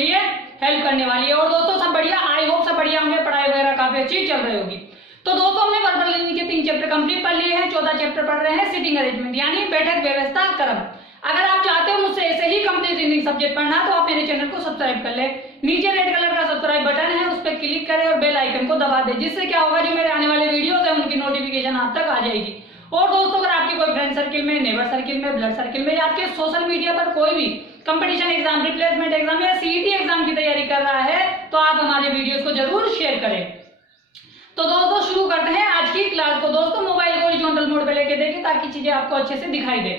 लिए हेल्प करने वाली है। और दोस्तों सब बढ़िया, आई होप सब बढ़िया होंगे, पढ़ाई वगैरह काफी अच्छी चल रही होगी। तो दोस्तों हमने वर्बल लिंग्विस्टिक्स के 3 चैप्टर कंप्लीट कर लिए हैं, 14 चैप्टर पढ़ रहे हैं सिटिंग अरेंजमेंट यानी बैठक व्यवस्था क्रम। अगर आप चाहते हो मुझसे ऐसे ही कंप्लीट रीडिंग सब्जेक्ट पढ़ना तो आप मेरे चैनल को सब्सक्राइब कर ले। नीचे रेड कलर का सब्सक्राइब बटन है, उस पर क्लिक करें और बेल आइकन को दबा दें, जिससे क्या होगा जो मेरे आने वाले वीडियोस है उनकी नोटिफिकेशन आप तक आ जाएगी। और दोस्तों अगर आपके कोई फ्रेंड सर्किल में, नेबर सर्किल में, ब्लड सर्किल में या आपके सोशल मीडिया पर कोई भी कंपटीशन एग्जाम, रिप्लेसमेंट एग्जाम या सीईटी एग्जाम की तैयारी कर रहा है तो आप हमारे वीडियोस को जरूर शेयर करें। तो दोस्तों शुरू करते हैं आज की क्लास को। दोस्तों मोबाइल को हॉरिजॉन्टल मोड पे लेके देखिए ताकि चीजें आपको अच्छे से दिखाई दे।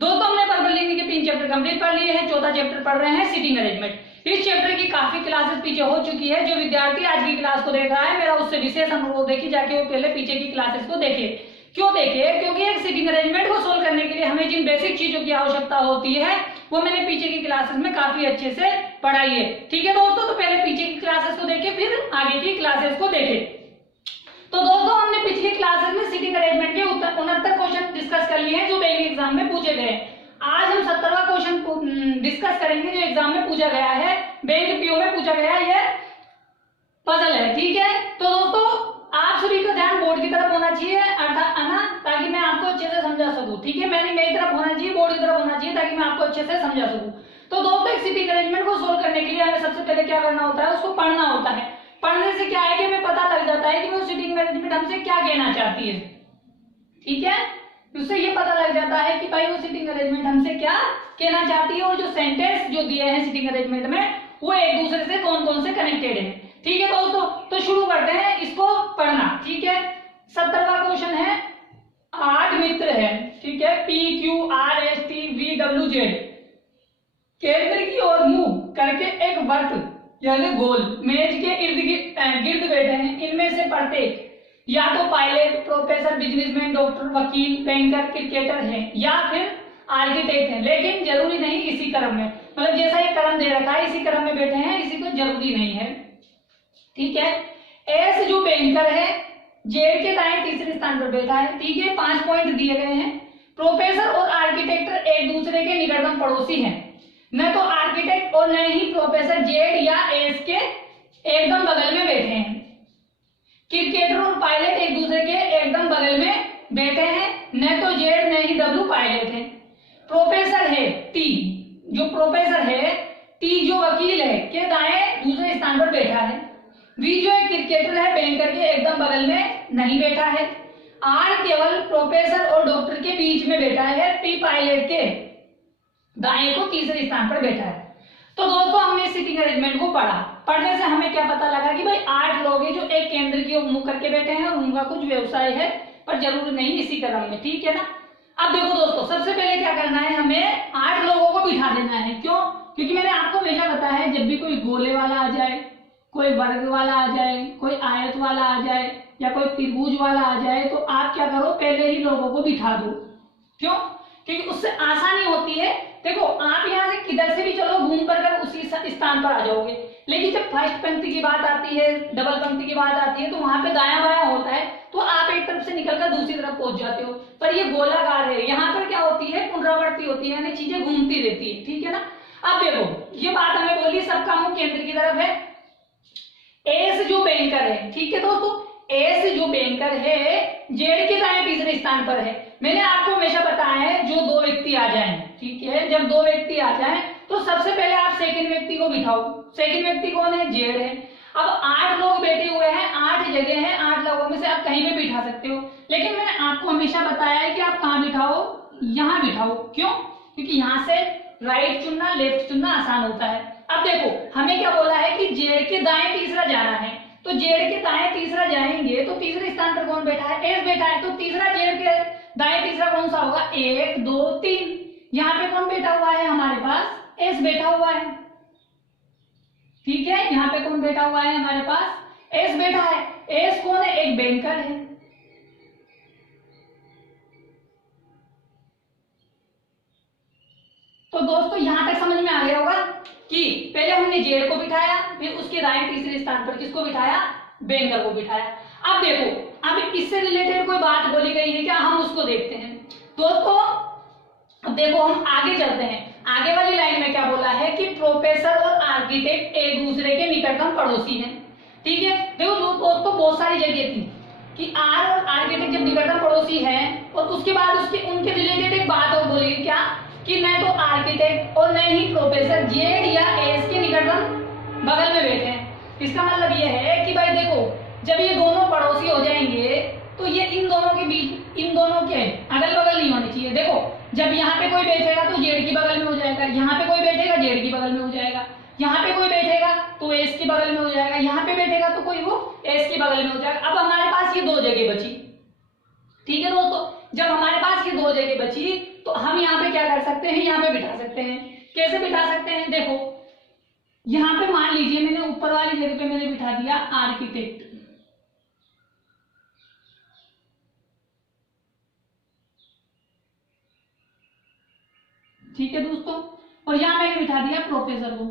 दोस्तों हमने वर्बल लिंग्विस्टिक्स के 3 चैप्टर कंप्लीट कर लिए हैं, 14 चैप्टर पढ़ रहे हैं सिटिंग अरेंजमेंट। इस चैप्टर की काफी क्लासेस पीछे हो चुकी है। जो विद्यार्थी आज की क्लास को देख रहा है मेरा उससे विशेष अनुरोध है कि जाके वो पहले पीछे की क्लासेस को देखे। क्यों देखे? क्योंकि एक सिटिंग अरेंजमेंट को सोल्व करने के लिए हमें जिन बेसिक चीजों की आवश्यकता होती है वो मैंने पीछे की क्लासेस में काफी अच्छे से पढ़ाई है। ठीक है दोस्तों, तो पहले पीछे की क्लासेस को देखे फिर आगे की क्लासेस को देखे। तो दोस्तों हमने पिछली क्लासेस में सिटिंग अरेंजमेंट के 69 क्वेश्चन डिस्कस कर लिए हैं जो बैंक एग्जाम में पूछे गए। आज हम 70वां क्वेश्चन डिस्कस करेंगे जो एग्जाम में पूछा गया है, बैंक पीओ में पूछा गया ये पजल है। ठीक है, तो दोस्तों आप सभी का ध्यान बोर्ड की तरफ होना चाहिए अर्थात है ना, ताकि मैं आपको अच्छे से समझा सकूं। ठीक है, मेरी तरफ होना चाहिए, बोर्ड की तरफ होना चाहिए ताकि मैं आपको अच्छे से समझा सकूं। तो दोस्तों एक सिटिंग अरेंजमेंट को सोल्व करने के लिए हमें सबसे पहले क्या करना होता है, उसको पढ़ना होता है। पढ़ने से क्या है कि हमें पता लग जाता है कि वो सिटिंग अरेंजमेंट हमसे क्या कहना चाहती है। ठीक है, उससे ये पता लग जाता है कि भाई वो सिटिंग अरेंजमेंट हमसे क्या कहना चाहती है और जो सेंटेंस जो दिए हैं सिटिंग अरेंजमेंट में वो एक दूसरे से कौन कौन से कनेक्टेड है। ठीक है दोस्तों, तो शुरू करते हैं इसको पढ़ना। ठीक है, 70वां क्वेश्चन है 8 मित्र है। ठीक है, PQRSTVWZ केंद्र की ओर मुंह करके एक वर्त यानी गोल मेज के इर्द गिर्द बैठे हैं। इनमें से प्रत्येक या तो पायलट, प्रोफेसर, बिजनेसमैन, डॉक्टर, वकील, बैंकर, क्रिकेटर है या फिर आर्किटेक्ट है, लेकिन जरूरी नहीं इसी क्रम में। मतलब जैसा ये क्रम दे रखा है इसी क्रम में बैठे हैं, इसी को जरूरी नहीं है। ठीक है, एस जो बैंकर है जेड के दाएं तीसरे स्थान पर बैठा है। ठीक है, 5 पॉइंट दिए गए हैं। प्रोफेसर और आर्किटेक्ट एक दूसरे के निकटतम पड़ोसी हैं, न तो आर्किटेक्ट और न ही प्रोफेसर जेड या एस के एकदम बगल में बैठे हैं। क्रिकेटर और पायलट एक दूसरे के एकदम बगल में बैठे हैं, न तो जेड न ही डब्ल्यू पायलट है। प्रोफेसर है टी, जो प्रोफेसर है टी जो वकील है के दाएं दूसरे स्थान पर बैठा है। वी जो एक क्रिकेटर है बैंकर के एकदम बगल में नहीं बैठा है। आर केवल प्रोफेसर और डॉक्टर के बीच में बैठा है। पी पायलट के दाएं को तीसरे स्थान पर बैठा है। तो दोस्तों हमने सिटिंग अरेंजमेंट को पढ़ा। पढ़ने से हमें क्या पता लगा कि भाई 8 लोग हैं जो एक केंद्र की ओर मुंह करके बैठे हैं और उनका कुछ व्यवसाय है पर जरूरी नहीं इसी क्रम में। ठीक है ना, अब देखो दोस्तों सबसे पहले क्या करना है, हमें 8 लोगों को बिठा देना है। क्यों? क्योंकि मैंने आपको हमेशा बताया है जब भी कोई गोले वाला आ जाए, कोई वर्ग वाला आ जाए, कोई आयत वाला आ जाए या कोई त्रिभुज वाला आ जाए तो आप क्या करो, पहले ही लोगों को बिठा दो। क्यों? क्योंकि उससे आसानी होती है। देखो आप यहाँ से किधर से भी चलो घूम कर उसी स्थान पर आ जाओगे, लेकिन जब फर्स्ट पंक्ति की बात आती है, डबल पंक्ति की बात आती है तो वहां पे दायां बायां होता है तो आप एक तरफ से निकलकर दूसरी तरफ पहुंच जाते हो। पर ये गोलाकार है, यहाँ पर क्या होती है, पुनरावृत्ति होती है, यानी चीजें घूमती रहती है। ठीक है ना, अब देखो ये बात हमें बोली सबका मुंह केंद्र की तरफ है। एस जो बैंकर है, ठीक है दोस्तों, एस जो बैंकर है जेड के दाएं तीसरे स्थान पर है। मैंने आपको हमेशा बताया है जो 2 व्यक्ति आ जाएं, ठीक है, जब 2 व्यक्ति आ जाएं तो सबसे पहले आप सेकंड व्यक्ति को बिठाओ। सेकंड व्यक्ति कौन है? जेड है। अब 8 लोग बैठे हुए हैं, 8 जगह है, 8 लोगों में से आप कहीं भी बिठा सकते हो, लेकिन मैंने आपको हमेशा बताया है कि आप कहाँ बिठाओ, यहाँ बिठाओ। क्यों? क्योंकि यहाँ से राइट चुनना लेफ्ट चुनना आसान होता है। अब देखो हमें क्या बोला है कि जेड के दाएं तीसरा जाना है, तो जेड के दाएं तीसरा जाएंगे तो तीसरे स्थान पर कौन बैठा है? एस बैठा है, तो तीसरा जेड के दाएं तीसरा कौन सा होगा? 1 2 3। यहाँ पे कौन बैठा हुआ है हमारे पास? एस बैठा हुआ है। ठीक है, यहाँ पे कौन बैठा हुआ है हमारे पास? एस बैठा है। एस कौन है? एक बैंकर है। तो दोस्तों यहां तक समझ में आ गया होगा कि पहले हमने जेड को बिठाया, फिर उसके दाएं तीसरे स्थान पर किसको बिठाया? बैंकर को बिठाया। अब देखो अब इससे रिलेटेड कोई बात बोली गई है क्या, हम उसको देखते हैं। दोस्तों अब देखो हम आगे चलते हैं। आगे वाली लाइन में क्या बोला है कि प्रोफेसर और आर्किटेक्ट एक दूसरे के निकटतम पड़ोसी हैं। ठीक है, देखो दोस्तों बहुत सारी जगह थी कि आर और आर्किटेक्ट जब निकटतम पड़ोसी हैं और उसके बाद उसके उनके रिलेटेड एक बात और बोली क्या कि न तो आर्किटेक्ट और न ही प्रोफेसर जेड या एस के निकटतम बगल में बैठे हैं। इसका मतलब ये है कि भाई देखो जब ये दोनों पड़ोसी हो जाएंगे तो ये इन दोनों के बीच, इन दोनों के अगल बगल नहीं होनी चाहिए। देखो जब यहाँ पे कोई बैठेगा तो जेड की बगल में हो जाएगा, यहाँ पे कोई बैठेगा जेड की बगल में हो जाएगा, यहाँ पे कोई बैठेगा तो एस की बगल में हो जाएगा, यहाँ पे बैठेगा तो कोई वो एस की बगल में हो जाएगा। अब हमारे पास ये दो जगह बची। ठीक है दोस्तों, जब हमारे पास ये दो जगह बची तो हम यहाँ पे क्या कर सकते हैं, यहाँ पे बिठा सकते हैं। कैसे बिठा सकते हैं, देखो यहाँ पे मान लीजिए मैंने ऊपर वाली जगह पे मैंने बिठा दिया आर्किटेक्ट। ठीक है दोस्तों, और यहां मैंने बिठा दिया प्रोफेसर को।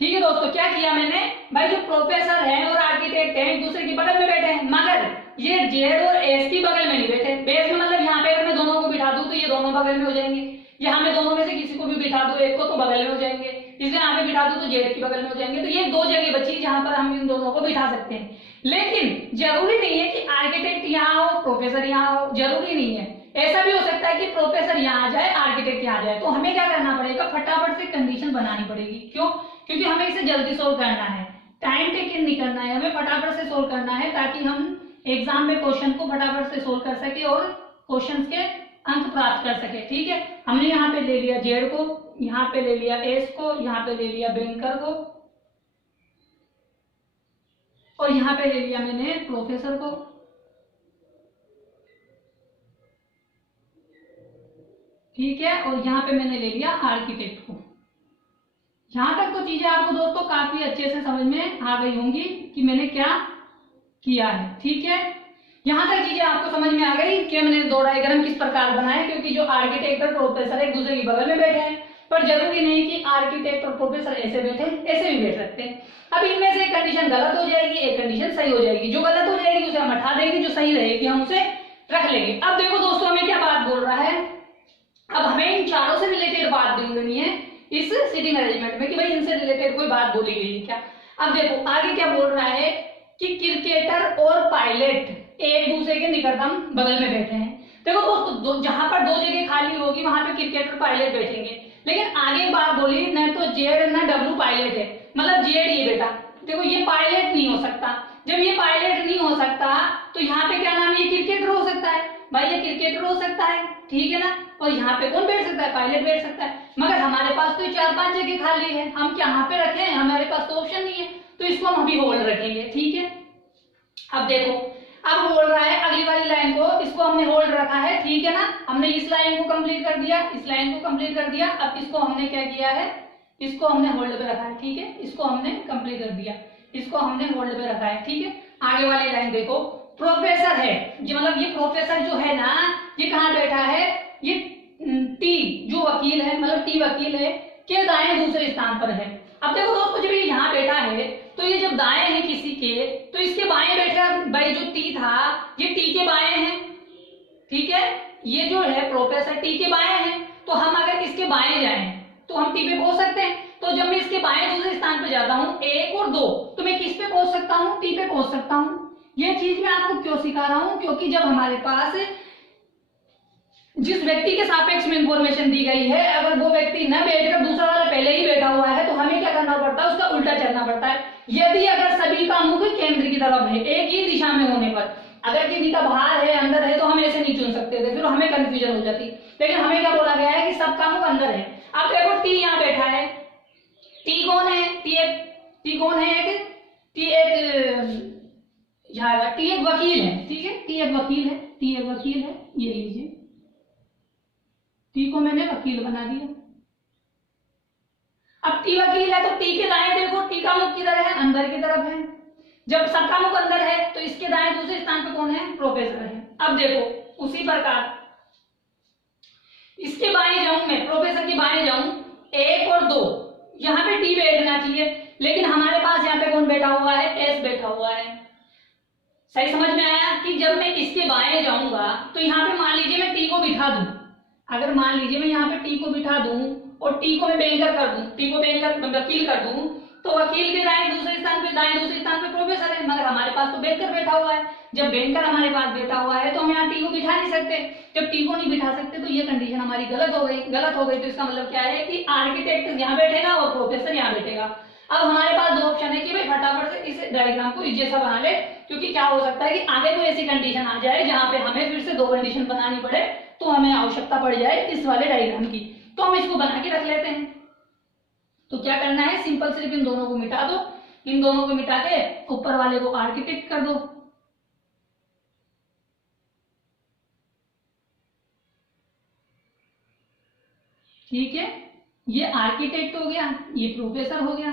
ठीक है दोस्तों, क्या किया मैंने, भाई जो प्रोफेसर है और आर्किटेक्ट है एक दूसरे की बगल में बैठे हैं, मगर ये जेड और एस की बगल में नहीं बैठे। बेस में मतलब यहाँ पे अगर मैं दोनों को बिठा दूं तो ये दोनों बगल में हो जाएंगे, यहाँ मैं दोनों में से किसी को भी बिठा दूं एक को तो बगल में हो जाएंगे, इसलिए यहाँ पे बिठा दूं तो जेड की बगल में हो जाएंगे। तो ये दो जगह बची जहां पर हम इन दोनों को बिठा सकते हैं। लेकिन जरूरी नहीं है कि आर्किटेक्ट यहाँ हो प्रोफेसर यहाँ हो, जरूरी नहीं है। ऐसा भी हो सकता है कि प्रोफेसर यहाँ आ जाए आर्किटेक्ट यहाँ आ जाए। तो हमें क्या करना पड़ेगा, फटाफट से कंडीशन बनानी पड़ेगी। क्यों, क्योंकि हमें इसे जल्दी सोल्व करना है, टाइम टेकन नहीं करना है, हमें फटाफट से सोल्व करना है ताकि हम एग्जाम में क्वेश्चन को फटाफट से सोल्व कर सके और क्वेश्चन के अंक प्राप्त कर सके। ठीक है, हमने यहाँ पे ले लिया जेड को, यहाँ पे ले लिया एस को, यहाँ पे ले लिया बैंकर को और यहाँ पे ले लिया मैंने प्रोफेसर को। ठीक है, और यहाँ पे मैंने ले लिया आर्किटेक्ट को। यहां तक तो चीजें आपको दोस्तों काफी अच्छे से समझ में आ गई होंगी कि मैंने क्या किया है। ठीक है, यहां तक चीजें आपको समझ में आ गई कि मैंने दो डायग्राम किस प्रकार बनाए, क्योंकि जो आर्किटेक्ट और प्रोफेसर एक दूसरे की बगल में बैठे हैं, पर जरूरी नहीं कि आर्किटेक्ट और प्रोफेसर ऐसे बैठे, ऐसे भी बैठ सकते हैं। अब इनमें से एक कंडीशन गलत हो जाएगी, एक कंडीशन सही हो जाएगी। जो गलत हो जाएगी उसे हम हटा देंगे, जो सही रहेगी हम उसे रख लेंगे। अब देखो दोस्तों हमें क्या बात बोल रहा है, अब हमें इन चारों से रिलेटेड बात ढूंढनी है इस सिटिंग अरेंजमेंट में कि भाई इनसे रिलेटेड कोई बात बोली गई है क्या। अब देखो आगे क्या बोल रहा है कि क्रिकेटर और पायलट एक दूसरे के निकटतम बगल में बैठे हैं। देखो दोस्तों जहां पर दो जगह खाली होगी वहां पे क्रिकेटर पायलट बैठेंगे, लेकिन आगे बात बोली न तो जेड न डब्ल्यू पायलट है, मतलब जेड ये बेटा देखो ये पायलट नहीं हो सकता। जब ये पायलट नहीं हो सकता तो यहाँ पे क्या नाम है, ये क्रिकेटर हो सकता है। भाई ये क्रिकेटर हो सकता है, ठीक है ना, और यहाँ पे कौन बैठ सकता है, पायलट बैठ सकता है। मगर हमारे पास तो 4-5 जगह खाली है, हम यहाँ पे रखे हैं, हमारे पास तो ऑप्शन नहीं है, तो इसको हम अभी होल्ड रखेंगे। ठीक है, अब देखो अब बोल रहा है अगली वाली लाइन को, इसको हमने होल्ड रखा है। ठीक है ना, हमने इस लाइन को कंप्लीट कर दिया, इस लाइन को कंप्लीट कर दिया। अब इसको हमने क्या किया है, इसको हमने होल्ड पे रखा है। ठीक है, इसको हमने कंप्लीट कर दिया, इसको हमने होल्ड पे रखा है। ठीक है, आगे वाली लाइन देखो, प्रोफेसर है जो मतलब ये प्रोफेसर जो है ना ये कहाँ बैठा है, ये टी जो वकील है मतलब टी वकील है के दाएं दूसरे स्थान पर है। अब देखो दोस्तों जब ये यहाँ बैठा है तो ये जब दाएं है किसी के तो इसके बाएं बैठा, भाई जो टी था ये टी के बाएं है। ठीक है, ये जो है प्रोफेसर टी के बाएं है, तो हम अगर इसके बाएं जाएं तो हम टी पे पहुंच सकते हैं। तो जब मैं इसके बाएं दूसरे स्थान पे जाता हूँ 1 और 2 तो मैं किस पे पहुंच सकता हूँ, टी पे पहुंच सकता हूँ। ये चीज मैं आपको क्यों सिखा रहा हूँ, क्योंकि जब हमारे पास जिस व्यक्ति के सापेक्ष में इंफॉर्मेशन दी गई है अगर वो व्यक्ति न बैठकर दूसरा वाला पहले ही बैठा हुआ है तो हमें क्या करना पड़ता है, उसका उल्टा चलना पड़ता है। यदि अगर सभी का मुख केंद्र की तरफ है एक ही दिशा में होने पर, अगर किसी का बाहर है अंदर है तो हम ऐसे नहीं चुन सकते थे, फिर हमें कंफ्यूजन हो जाती। लेकिन हमें क्या बोला गया है कि सबका मुख अंदर है। अब देखो टी यहाँ बैठा है, टी कौन है, टी कौन है, टी एक वकील है। ठीक है, टी एक वकील है, टी एक वकील है, ये लीजिए टी को मैंने वकील बना दिया। अब टी वकील है तो टी के दाएं देखो टी का मुख किधर है, अंदर की तरफ है। जब सबका मुख अंदर है तो इसके दाएं दूसरे स्थान पे कौन है, प्रोफेसर है। अब देखो उसी प्रकार इसके बाएं जाऊं मैं, प्रोफेसर के बाएं जाऊं 1 और 2 यहाँ पे टी बैठना चाहिए, लेकिन हमारे पास यहाँ पे कौन बैठा हुआ है, एस बैठा हुआ है। सही समझ में आया कि जब मैं इसके बाएं जाऊंगा तो यहाँ पे मान लीजिए मैं टी को बिठा दूं, अगर मान लीजिए मैं यहाँ पे टी को बिठा दूं और टी को मैं बैंकर कर दूं, टी को बैंकर वकील कर दूं, तो वकील के दाएं दूसरे स्थान पे प्रोफेसर है, मगर हमारे पास तो बैंकर बैठा हुआ है। जब बैंकर हमारे पास बैठा हुआ है तो हम यहाँ टी को बिठा नहीं सकते। जब टी को नहीं बिठा सकते तो ये कंडीशन हमारी गलत हो गई। तो इसका मतलब क्या है कि आर्किटेक्ट यहाँ बैठेगा और प्रोफेसर यहाँ बैठेगा। अब हमारे पास दो ऑप्शन है कि भाई फटाफट से इस डायग्राम को इस जैसा बना ले, क्योंकि क्या हो सकता है कि आगे कोई ऐसी कंडीशन आ जाए जहां पे हमें फिर से दो कंडीशन बनानी पड़े, तो हमें आवश्यकता पड़ जाए इस वाले डायग्राम की। तो हम इसको बना के रख लेते हैं। तो क्या करना है, सिंपल सिर्फ इन दोनों को मिटा दो, इन दोनों को मिटा के ऊपर वाले को आर्किटेक्ट कर दो। ठीक है, ये आर्किटेक्ट हो गया, ये प्रोफेसर हो गया।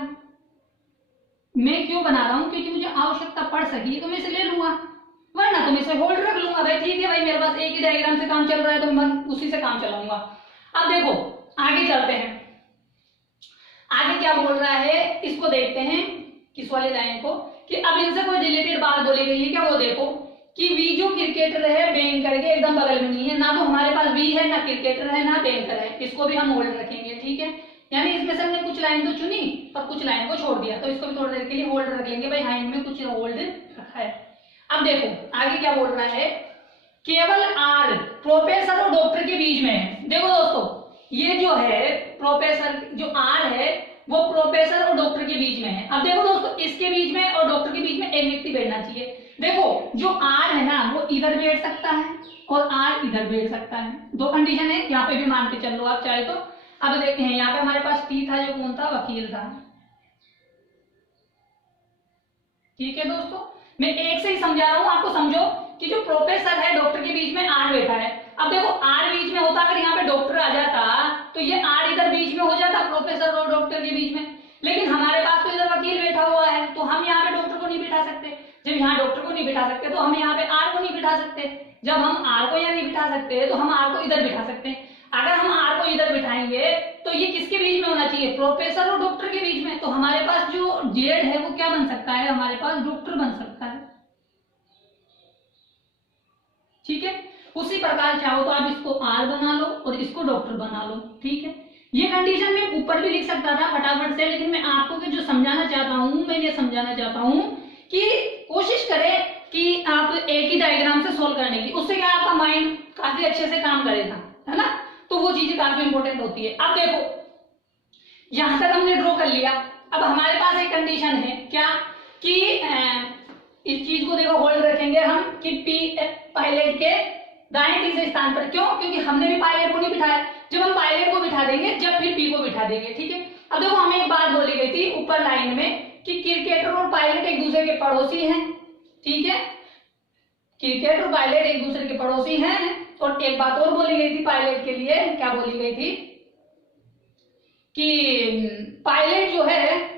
मैं क्यों बना रहा हूं, क्योंकि मुझे आवश्यकता पड़ सकी तो मैं इसे ले लूंगा, वरना तो मैं इसे होल्ड रख लूंगा। भाई ठीक है भाई, मेरे पास एक ही डायग्राम से काम चल रहा है तो मैं उसी से काम चलाऊंगा। अब देखो आगे चलते हैं, आगे क्या बोल रहा है इसको देखते हैं, किस वाली लाइन को, कि अब इनसे कोई रिलेटेड बात बोली गई है क्या। वो देखो कि वी जो क्रिकेटर है बैंकर के एकदम बगल में नहीं है, ना तो हमारे पास वी है, ना क्रिकेटर है, ना बैंकर है, इसको भी हम होल्ड रखेंगे। ठीक है, यानी इसमें से हमने कुछ लाइन तो चुनी पर कुछ लाइन को छोड़ दिया, तो इसको भी थोड़ी देर के लिए होल्ड रख लेंगे। भाई हाँ, इनमें कुछ होल्ड रखा है। अब देखो आगे क्या बोल रहा है, केवल आर प्रोफेसर और डॉक्टर के बीच में है। देखो दोस्तों, ये जो है प्रोफेसर, जो आर है वो प्रोफेसर और डॉक्टर के बीच में है। अब देखो दोस्तों, इसके बीच में और डॉक्टर के बीच में एक व्यक्ति बैठना चाहिए। देखो जो आर है ना वो इधर बैठ सकता है और आर इधर बैठ सकता है। दो कंडीशन है, यहाँ पे भी मान के चल लो आप चाहे तो। अब देखते हैं, यहाँ पे हमारे पास टी था, जो कौन था, वकील था। ठीक है दोस्तों, मैं एक से ही समझा रहा हूं, आपको समझो कि जो प्रोफेसर है डॉक्टर के बीच में आर बैठा है। अब देखो आर बीच में होता, अगर यहाँ पे डॉक्टर आ जाता तो ये आर इधर बीच में हो जाता प्रोफेसर और डॉक्टर के बीच में, लेकिन हमारे पास तो इधर वकील बैठा हुआ है, तो हम यहाँ पे डॉक्टर को नहीं बिठा सकते। जब यहाँ डॉक्टर को नहीं बिठा सकते तो हम यहाँ पे आर को नहीं बिठा सकते। जब हम आर को यहाँ नहीं बिठा सकते तो हम आर को इधर बिठा सकते हैं। अगर हम आर को इधर बिठाएंगे तो ये किसके बीच में होना चाहिए, प्रोफेसर और डॉक्टर के बीच में। तो हमारे पास जो जेड है वो क्या बन सकता है, हमारे पास डॉक्टर बन सकता है। ठीक है, उसी प्रकार चाहो तो आप इसको आर बना लो और इसको डॉक्टर बना लो। ठीक है, ये कंडीशन मैं ऊपर भी लिख सकता था फटाफट से, लेकिन मैं आपको जो समझाना चाहता हूं, मैं ये समझाना चाहता हूं कि कोशिश करें कि आप एक ही डायग्राम से सोल्व करने की, उससे क्या आपका माइंड काफी अच्छे से काम करेगा, है ना। तो वो चीजें काफी इंपॉर्टेंट होती है। अब देखो यहां तक हमने ड्रॉ कर लिया। अब हमारे पास एक कंडीशन है क्या, कि इस चीज को देखो होल्ड रखेंगे हम कि पी पायलट के दाएं तीसरे स्थान पर। क्यों, क्योंकि हमने भी पायलट को नहीं बिठाया। जब हम पायलट को बिठा देंगे जब फिर पी को बिठा देंगे। ठीक है, अब देखो हमें एक बात बोली गई थी ऊपर लाइन में कि क्रिकेटर और पायलट एक दूसरे के पड़ोसी हैं। ठीक है, क्रिकेट और पायलट एक दूसरे के पड़ोसी हैं। और एक बात और बोली गई थी पायलट के लिए, क्या बोली गई थी कि पायलट जो है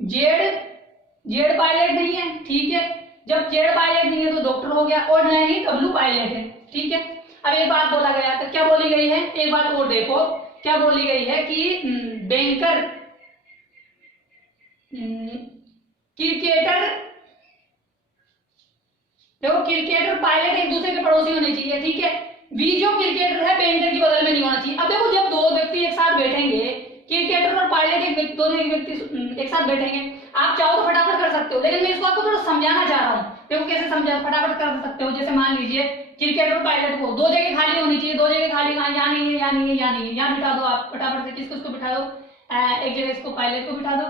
जेड पायलट नहीं है। ठीक है, जब जेड पायलट नहीं है तो डॉक्टर हो गया, और नहीं ही डब्ल्यू पायलट है। ठीक है, अब एक बात बोला गया था, क्या बोली गई है, एक बात और देखो क्या बोली गई है कि बैंकर क्रिकेटर, देखो क्रिकेटर पायलट एक दूसरे के पड़ोसी होने चाहिए। ठीक है, वी जो क्रिकेटर है बैंकर की बगल में नहीं होना चाहिए। अब देखो जब दो व्यक्ति एक साथ बैठेंगे, क्रिकेटर और पायलट दोनों एक व्यक्ति एक साथ बैठेंगे, आप चाहो तो फटाफट कर सकते हो, लेकिन मैं इसको आपको थोड़ा समझाना चाह रहा हूँ। देखो कैसे समझा, फटाफट कर सकते हो। जैसे मान लीजिए क्रिकेटर और पायलट को दो जगह खाली होनी चाहिए, दो जगह खाली कहाँ, यहाँ नहीं है, यहाँ नहीं है, यहाँ नहीं है, यहाँ बिठा दो आप फटाफट से। किसको इसको बिठा दो, एक जगह इसको पायलट को बिठा दो।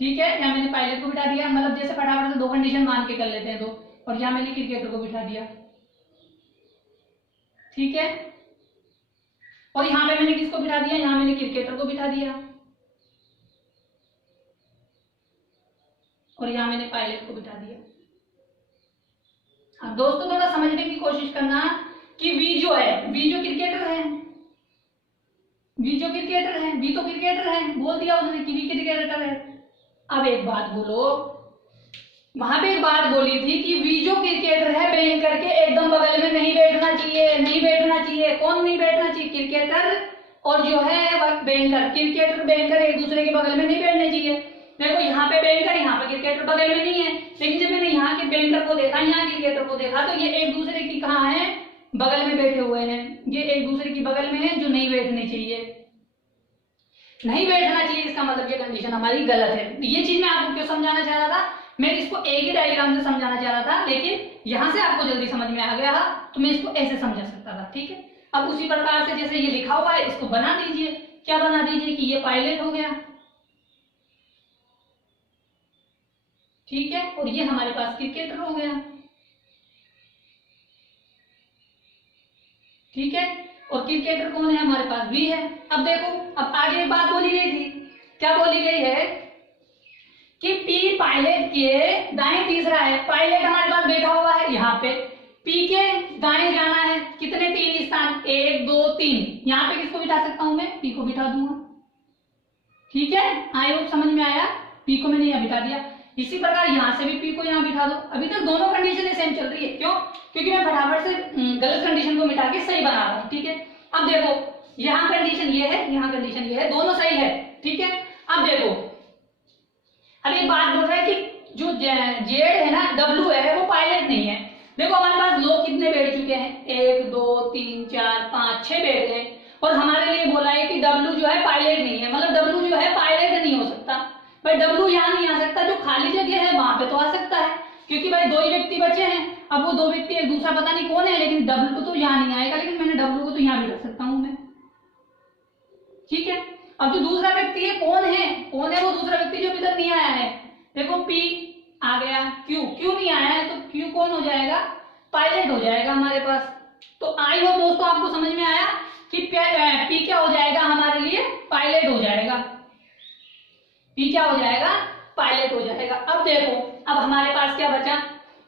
ठीक है, यहाँ मैंने पायलट को बिठा दिया, मतलब जैसे फटाफट से दो कंडीशन मान के कर लेते हैं दो, और यहाँ मैंने क्रिकेटर को बिठा दिया। ठीक है, और यहाँ पे मैंने किसको बिठा दिया, यहाँ मैंने क्रिकेटर को बिठा दिया, और यहाँ मैंने पायलट को बिठा दिया। अब दोस्तों थोड़ा समझने की कोशिश करना कि वी जो है, वी जो क्रिकेटर है, वी जो क्रिकेटर है, वी तो क्रिकेटर है, बोल दिया उसने कि वी क्रिकेटर है। अब एक बात बोलो, वहां पे एक बात बोली थी कि वी जो क्रिकेटर है बैंकर के एकदम बगल में नहीं बैठना चाहिए, नहीं बैठना चाहिए। कौन नहीं बैठना चाहिए, क्रिकेटर और जो है वह बैंकर, क्रिकेटर बैंकर एक दूसरे के बगल में नहीं बैठने चाहिए। देखो यहाँ पे बैंकर, यहाँ पे क्रिकेटर बगल में नहीं है, लेकिन जब मैंने यहाँ के बैंकर को देखा, यहाँ क्रिकेटर को देखा, तो ये एक दूसरे की कहाँ है, बगल में बैठे हुए हैं। ये एक दूसरे की बगल में है, जो नहीं बैठने चाहिए, नहीं बैठना चाहिए। इसका मतलब ये कंडीशन हमारी गलत है। ये चीज मैं आपको क्यों समझाना चाह रहा था, मैं इसको एक ही डायग्राम से समझाना चाह रहा था, लेकिन यहाँ से आपको जल्दी समझ में आ गया तो मैं इसको ऐसे समझा सकता था। ठीक है, अब उसी प्रकार से जैसे ये लिखा हुआ है इसको बना दीजिए। क्या बना दीजिए कि ये पायलट हो गया, ठीक है, और ये हमारे पास क्रिकेटर हो गया, ठीक है, और क्रिकेटर कौन है, हमारे पास भी है। अब देखो, अब आगे एक बात बोली गई थी, क्या बोली गई है कि पी पायलट के दाएं तीसरा है, पायलट हमारे पास बैठा हुआ है यहाँ पे, पी के दाएं जाना है, कितने 3 स्थान, 1 2 3, यहाँ पे किसको बिठा सकता हूं मैं, पी को बिठा दूंगा। ठीक है, आई होप समझ में आया, पी को मैंने यहाँ बिठा दिया। इसी प्रकार यहाँ से भी पी को यहाँ बिठा दो। अभी तक दोनों कंडीशन सेम चल रही है, क्यों, क्योंकि मैं फटाफट से गलत कंडीशन को मिटा के सही बना रहा हूँ। ठीक है, अब देखो यहाँ कंडीशन ये है, यहाँ कंडीशन ये है, दोनों सही है। ठीक है, अब देखो, अब एक बात बोल रहा है कि जो जेड है ना, डब्ल्यू है, वो पायलट नहीं है। देखो हमारे पास लोग कितने बैठ चुके हैं, 1 2 3 4 5 6 बैठ गए, और हमारे लिए बोला है कि डब्ल्यू जो है पायलट नहीं है, मतलब डब्ल्यू जो है पायलट नहीं हो सकता। भाई डब्ल्यू यहाँ नहीं आ सकता, जो खाली जगह है वहां पे तो आ सकता है, क्योंकि भाई 2 ही व्यक्ति बचे हैं। अब वो 2 व्यक्ति एक दूसरा पता नहीं कौन है, लेकिन डब्ल्यू तो यहाँ नहीं आएगा, लेकिन मैंने डब्ल्यू को तो यहाँ भी रख सकता हूँ मैं। ठीक है, अब जो दूसरा व्यक्ति है कौन है, कौन है वो दूसरा व्यक्ति जो अभी तक नहीं आया है। देखो पी आ गया, क्यू, क्यू नहीं आया है, तो क्यू कौन हो जाएगा, पायलट हो जाएगा हमारे पास। तो आई होप दोस्तों आपको समझ में आया कि पी क्या हो जाएगा हमारे लिए, पायलट हो जाएगा। पी क्या हो जाएगा, पायलट हो जाएगा। अब देखो, अब हमारे पास क्या बचा,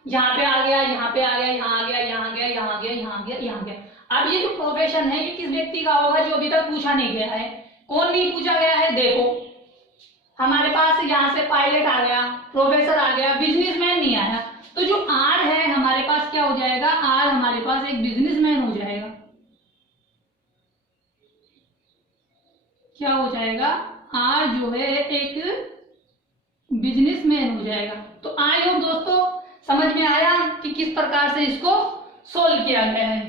यहाँ पे आ गया, यहाँ पे आ गया, यहाँ आ गया, यहाँ आ गया, यहाँ आ गया, यहाँ आ गया, यहाँ आ गया। अब ये जो प्रोफेशन है ये किस व्यक्ति का होगा, जो अभी तक पूछा नहीं गया है। कौन नहीं पूछा गया है, देखो हमारे पास यहाँ से पायलट आ गया, प्रोफेसर आ गया, बिजनेसमैन नहीं आया, तो जो आर है हमारे पास क्या हो जाएगा, आर हमारे पास एक बिजनेसमैन हो जाएगा। क्या हो जाएगा, आर जो है एक बिजनेसमैन हो जाएगा। तो आई होप दोस्तों समझ में आया कि किस प्रकार से इसको सोल्व किया गया है।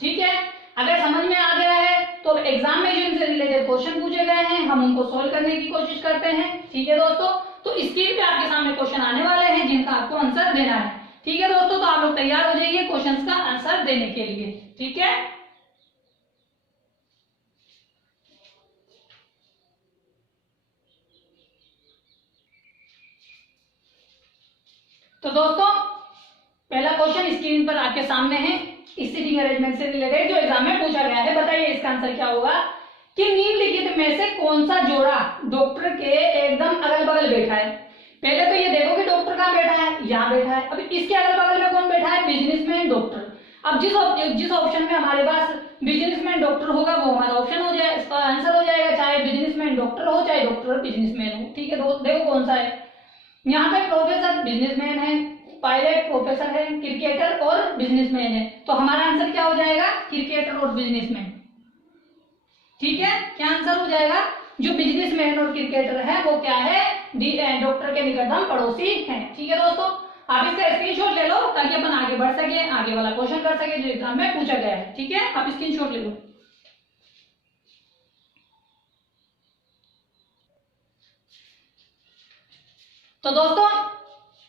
ठीक है, अगर समझ में आ गया है तो एग्जाम में जो इनसे रिलेटेड क्वेश्चन पूछे गए हैं हम उनको सोल्व करने की कोशिश करते हैं। ठीक है दोस्तों, तो स्क्रीन पे आपके सामने क्वेश्चन आने वाले हैं जिनका आपको आंसर देना है। ठीक है दोस्तों, तो आप लोग तैयार हो जाइए क्वेश्चंस का आंसर देने के लिए। ठीक है, तो दोस्तों पहला क्वेश्चन स्क्रीन पर आपके सामने है, इस सीटिंग अरेंजमेंट से रिलेटेड जो एग्जाम में पूछा गया है। बताइए इसका आंसर क्या होगा कि निम्नलिखित में से कौन सा जोड़ा डॉक्टर के एकदम अगल बगल बैठा है। पहले तो ये देखो कि डॉक्टर कहाँ बैठा है, यहाँ बैठा है। अब इसके अगल बगल में कौन बैठा है, बिजनेसमैन डॉक्टर। अब जिस ऑप्शन में हमारे पास बिजनेसमैन डॉक्टर होगा वो हमारा ऑप्शन हो जाए, इसका आंसर हो जाएगा, चाहे बिजनेसमैन डॉक्टर हो चाहे डॉक्टर बिजनेसमैन हो। ठीक है, देखो कौन सा है, यहाँ पे प्रोफेसर बिजनेसमैन है, पायलट प्रोफेसर है, क्रिकेटर और बिजनेसमैन है। तो हमारा आंसर क्या हो जाएगा, क्रिकेटर और बिजनेसमैन। ठीक है, क्या आंसर हो जाएगा, जो बिजनेसमैन और क्रिकेटर है वो क्या है, डॉक्टर के निकटतम पड़ोसी हैं। ठीक है दोस्तों, आप इसका स्क्रीनशॉट ले लो ताकि अपन आगे बढ़ सके, आगे वाला क्वेश्चन कर सके जो एग्जाम में पूछा गया है। ठीक है, आप स्क्रीनशॉट ले लो। तो दोस्तों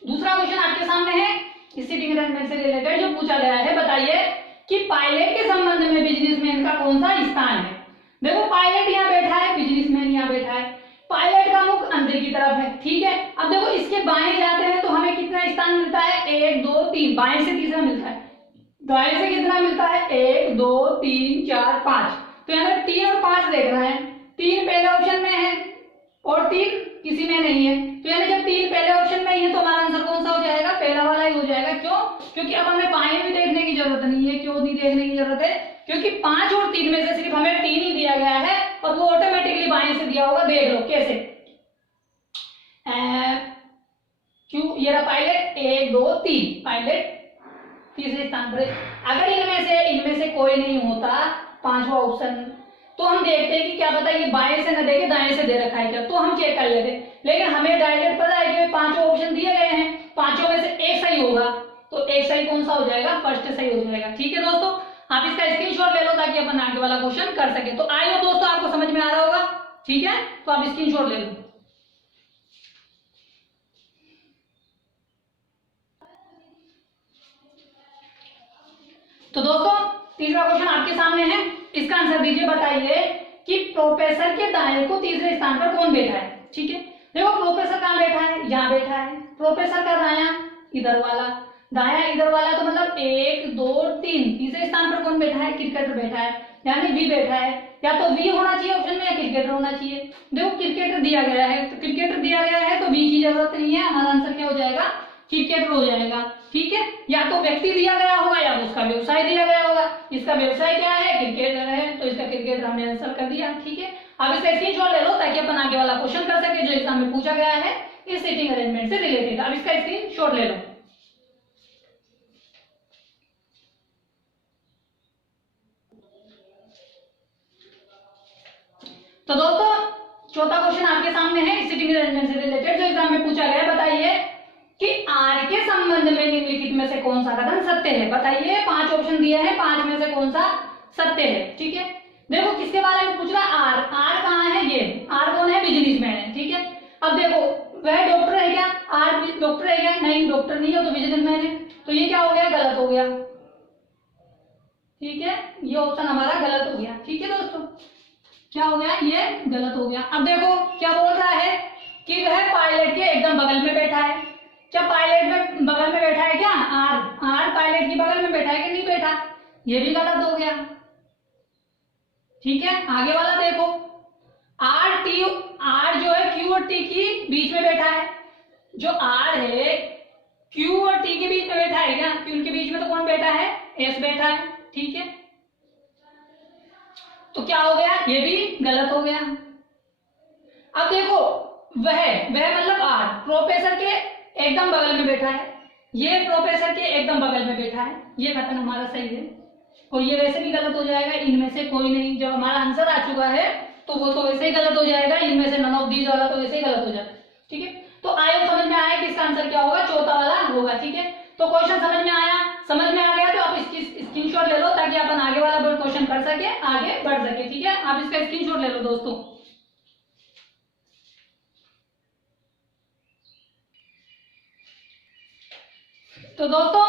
दूसरा क्वेश्चन आपके सामने है, इस सीटिंग अरेंजमेंट से रिलेटेड जो पूछा गया है। बताइए कि पायलट के संबंध में बिजनेसमैन का कौन सा स्थान है। देखो पायलट यहाँ बैठा है, बिजनेसमैन यहाँ बैठा है, पायलट का मुख अंदर की तरफ है। ठीक है, अब देखो इसके बाएं जाते हैं तो हमें कितना स्थान मिलता है, 1 2 3, बाएं से तीसरा मिलता है, दाएं से कितना मिलता है, 1 2 3 4 5। तो यहाँ 3 और 5 देख रहे हैं, 3 पहले ऑप्शन में है और 3 किसी में नहीं है। तो यानी जब 3 पहले ऑप्शन में ही है तो हमारा आंसर कौन सा हो जाएगा, पहला वाला ही हो जाएगा। क्यों, क्योंकि अब हमें बाएं भी देखने की जरूरत नहीं है। क्यों नहीं देखने की जरूरत है, क्योंकि 5 और 3 में से सिर्फ हमें 3 ही दिया गया है और वो ऑटोमेटिकली बाएं से दिया होगा। देख लो कैसे, क्यों, ये रहा पायलट, 1 2 3, पायलट तीसरे स्थान पर। अगर इनमें से कोई नहीं होता, 5वां ऑप्शन, तो हम देखते हैं कि क्या पता ये बाएं से न दे के दाएं से दे रखा है क्या, तो हम चेक कर लेते हैं। लेकिन हमें डायरेक्ट पता है कि पांचों ऑप्शन दिए गए हैं, पांचों में से एक सही होगा, तो एक सही कौन सा हो जाएगा, फर्स्ट सही हो जाएगा। ठीक है दोस्तों, आप इसका स्क्रीनशॉट ले लो ताकि अपन आगे वाला क्वेश्चन कर सके। तो आई हो दोस्तों, आपको समझ में आ रहा होगा, ठीक है, तो आप स्क्रीनशॉट ले लो। तो दोस्तों तीसरा क्वेश्चन आपके सामने है, इसका आंसर दीजिए। बताइए कि प्रोफेसर के दाएं को तीसरे स्थान पर कौन बैठा है। ठीक है, देखो प्रोफेसर कहाँ बैठा है, यहाँ बैठा है। प्रोफेसर का दाया इधर वाला, दाया इधर वाला, तो मतलब 1 2 3, तीसरे स्थान पर कौन बैठा है, क्रिकेटर बैठा है, यानी वी बैठा है। या तो वी होना चाहिए ऑप्शन में या क्रिकेटर होना चाहिए। देखो क्रिकेटर दिया गया है, तो क्रिकेटर दिया गया है तो वी की जरूरत नहीं है, हमारा आंसर क्या हो जाएगा, क्रिकेटर हो जाएगा। ठीक है, या तो व्यक्ति दिया गया होगा या उसका व्यवसाय दिया गया होगा। इसका व्यवसाय क्या है, क्रिकेटर है, तो इसका क्रिकेटर हमने आंसर कर दिया। ठीक है, अब इसका स्क्रीनशॉट ले लो ताकि अपन आगे वाला क्वेश्चन कर सके जो एग्जाम में पूछा गया है इस सीटिंग अरेंजमेंट से रिलेटेड। अब इसका स्क्रीनशॉट ले लो। तो दोस्तों चौथा क्वेश्चन आपके सामने है सीटिंग अरेंजमेंट से रिलेटेड जो एग्जाम में पूछा गया है। बताइए कि आर के संबंध में निम्नलिखित में से कौन सा कथन सत्य है। बताइए, 5 ऑप्शन दिए हैं, 5 में से कौन सा सत्य है। ठीक है, देखो किसके बारे में पूछ रहा है, आर। आर कहाँ है, ये आर कौन है, बिजनेसमैन है। ठीक है, अब देखो वह डॉक्टर है क्या, आर डॉक्टर है क्या, नहीं डॉक्टर नहीं है, तो बिजनेसमैन है, तो ये क्या हो गया, गलत हो गया। ठीक है, ये ऑप्शन हमारा गलत हो गया। ठीक है दोस्तों, क्या हो गया, ये गलत हो गया। अब देखो क्या बोल रहा है कि वह पायलट के एकदम बगल में बैठा है। क्या पायलट में बगल में बैठा है क्या, आर पायलट की बगल में बैठा है कि नहीं बैठा, ये भी गलत हो गया। ठीक है, आगे वाला देखो, आर जो है क्यू और टी की बीच में बैठा है। जो आर है क्यू और टी के बीच में बैठा है क्या, क्यू के बीच में तो कौन बैठा है, एस बैठा है। ठीक है, तो क्या हो गया, ये भी गलत हो गया। अब देखो वह मतलब आर प्रोफेसर के एकदम बगल में बैठा है, ये प्रोफेसर के एकदम बगल में बैठा है, ये कथन हमारा सही है। और ये वैसे भी गलत हो जाएगा, इनमें से कोई नहीं। जब हमारा आंसर आ चुका है तो वो तो वैसे ही गलत हो जाएगा, इनमें से नन ऑफ दीज वाला तो वैसे ही गलत हो जाता है। ठीक है, तो आयो समझ में आया कि इसका आंसर क्या होगा, चौथा वाला होगा। ठीक है, तो क्वेश्चन समझ में आया, समझ में आ गया तो आप इसकी स्क्रीनशॉट ले लो ताकि अपन आगे वाला क्वेश्चन कर सके, आगे बढ़ सके। ठीक है, आप इसका स्क्रीनशॉट ले लो दोस्तों। तो दोस्तों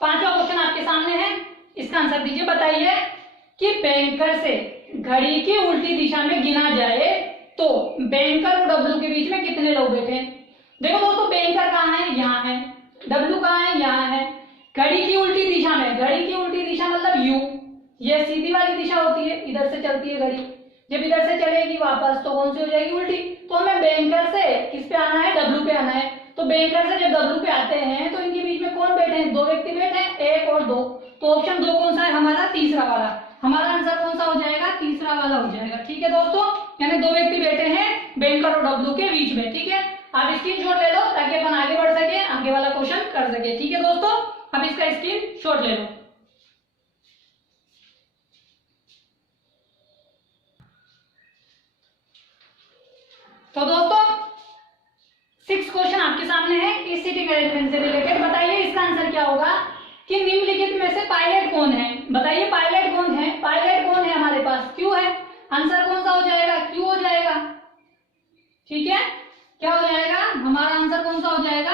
पांचवा क्वेश्चन आपके सामने है, इसका आंसर दीजिए। बताइए कि बैंकर से घड़ी की उल्टी दिशा में गिना जाए तो बैंकर और डब्लू के बीच में कितने लोग बैठे हैं। देखो दोस्तों बैंकर कहाँ है, यहाँ है, डब्लू कहाँ है, यहाँ है। घड़ी की उल्टी दिशा में, घड़ी की उल्टी दिशा मतलब यू, ये सीधी वाली दिशा होती है, इधर से चलती है घड़ी, जब इधर से चलेगी वापस तो कौन सी हो जाएगी, उल्टी। तो हमें बैंकर से किस पे आना है, डब्लू पे आना है। तो बैंकर से जब डब्लू पे आते हैं तो इनके बीच में कौन बैठे हैं, 2 व्यक्ति बैठे हैं, 1 और 2। तो ऑप्शन 2 कौन सा है हमारा, तीसरा वाला। हमारा आंसर कौन सा हो जाएगा, तीसरा वाला हो जाएगा। ठीक है दोस्तों, यानी 2 व्यक्ति बैठे हैं बैंकर और डब्लू के बीच में। ठीक है, आप स्क्रीनशॉट ले लो ताकि अपन आगे बढ़ सके, आगे वाला क्वेश्चन कर सके। ठीक है दोस्तों, अब इसका स्क्रीनशॉट ले लो। तो दोस्तों 6 क्वेश्चन आपके सामने है इस सीटिंग अरेंजमेंट से रिलेटेड। बताइए इसका आंसर क्या होगा कि निम्नलिखित में से पायलट कौन है। बताइए पायलट कौन है, पायलट कौन है हमारे पास, क्यू है। आंसर कौन सा हो जाएगा, क्यू हो जाएगा। ठीक है, क्या हो जाएगा, हमारा आंसर कौन सा हो जाएगा,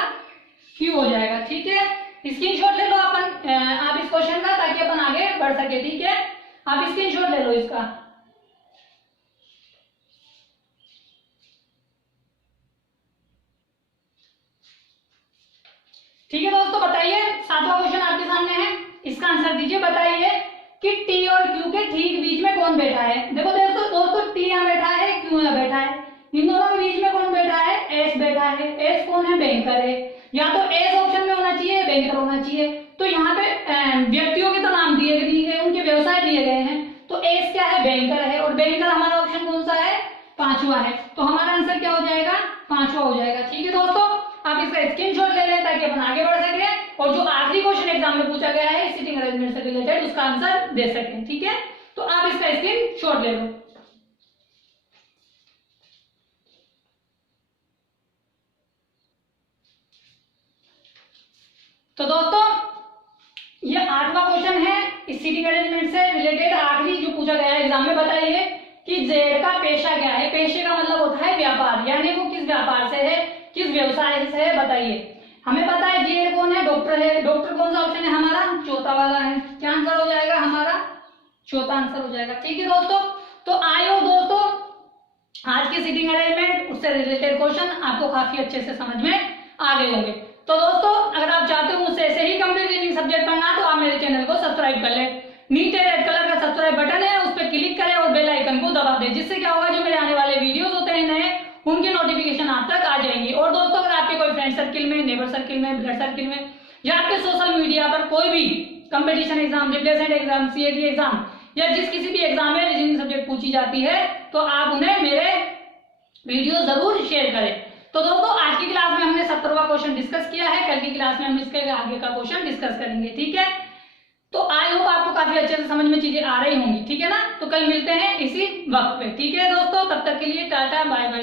क्यू हो जाएगा। ठीक है, स्क्रीनशॉट ले लो अपन आप इस क्वेश्चन का ताकि अपन आगे बढ़ सके। ठीक है, आप स्क्रीनशॉट ले लो इसका। ठीक है दोस्तों, बताइए 7वां क्वेश्चन आपके सामने है, इसका आंसर दीजिए। बताइए कि टी और क्यू के ठीक बीच में कौन बैठा है। देखो दोस्तों टी यहाँ बैठा है, क्यू यहाँ बैठा है, इन दोनों के बीच में कौन बैठा है, एस बैठा है। एस कौन है, बैंकर है। या तो एस ऑप्शन में होना चाहिए, बैंकर होना चाहिए। तो यहाँ पे व्यक्तियों के तो नाम दिए गए, उनके व्यवसाय दिए गए हैं। तो एस क्या है, बैंकर है, और बैंकर हमारा ऑप्शन कौन सा है, 5वां है। तो हमारा आंसर क्या हो जाएगा, 5वां हो जाएगा। ठीक है दोस्तों, आप इसका स्क्रीनशॉट ले लें ताकि अपन आगे बढ़ सके और जो आखिरी क्वेश्चन एग्जाम में पूछा गया है सीटिंग अरेंजमेंट से रिलेटेड उसका आंसर दे सकें। ठीक है, तो आप इसका स्क्रीनशॉट ले लो। तो दोस्तों ये 8वां क्वेश्चन है इस सीटिंग अरेंजमेंट से रिलेटेड, आखिरी जो पूछा गया है एग्जाम में। बताइए कि जेड का पेशा क्या है। पेशे का मतलब होता है व्यापार, यानी वो किस व्यापार से है, किस व्यवसाय से है, बताइए। हमें पता है जेड कौन है, डॉक्टर है। डॉक्टर कौन सा ऑप्शन है हमारा, चौथा वाला है। क्या आंसर हो जाएगा हमारा, चौथा आंसर हो जाएगा। ठीक है दोस्तों, तो आयो दोस्तों आज की सीटिंग अरेंजमेंट उससे रिलेटेड क्वेश्चन आपको काफी अच्छे से समझ में आ गए होंगे। तो दोस्तों अगर आप चाहते हो मुझसे ऐसे ही कंप्लीट रीजनिंग सब्जेक्ट पढ़ना तो आप मेरे चैनल को सब्सक्राइब कर ले। नीचे रेड कलर का सब्सक्राइब बटन है, उस पर क्लिक करें और बेल आइकन को दबा दें, जिससे क्या होगा जो मेरे आने वाले वीडियोस होते हैं नए, उनकी नोटिफिकेशन आप तक आ जाएंगी। और दोस्तों अगर आपके कोई फ्रेंड सर्किल में, नेबर सर्किल में, ब्लड सर्किल में या आपके सोशल मीडिया पर कोई भी competition exam, replacement exam, CAT exam या जिस किसी भी एग्जाम में रीजनिंग सब्जेक्ट पूछी जाती है तो आप उन्हें मेरे वीडियो जरूर शेयर करें। तो दोस्तों आज की क्लास में हमने 17वां क्वेश्चन डिस्कस किया है, कल की क्लास में हम इसके आगे का क्वेश्चन डिस्कस करेंगे। ठीक है, तो आई होप आपको काफी अच्छे से समझ में चीजें आ रही होंगी। ठीक है ना, तो कल मिलते हैं इसी वक्त पे। ठीक है दोस्तों, तब तक के लिए टाटा बाय बाय।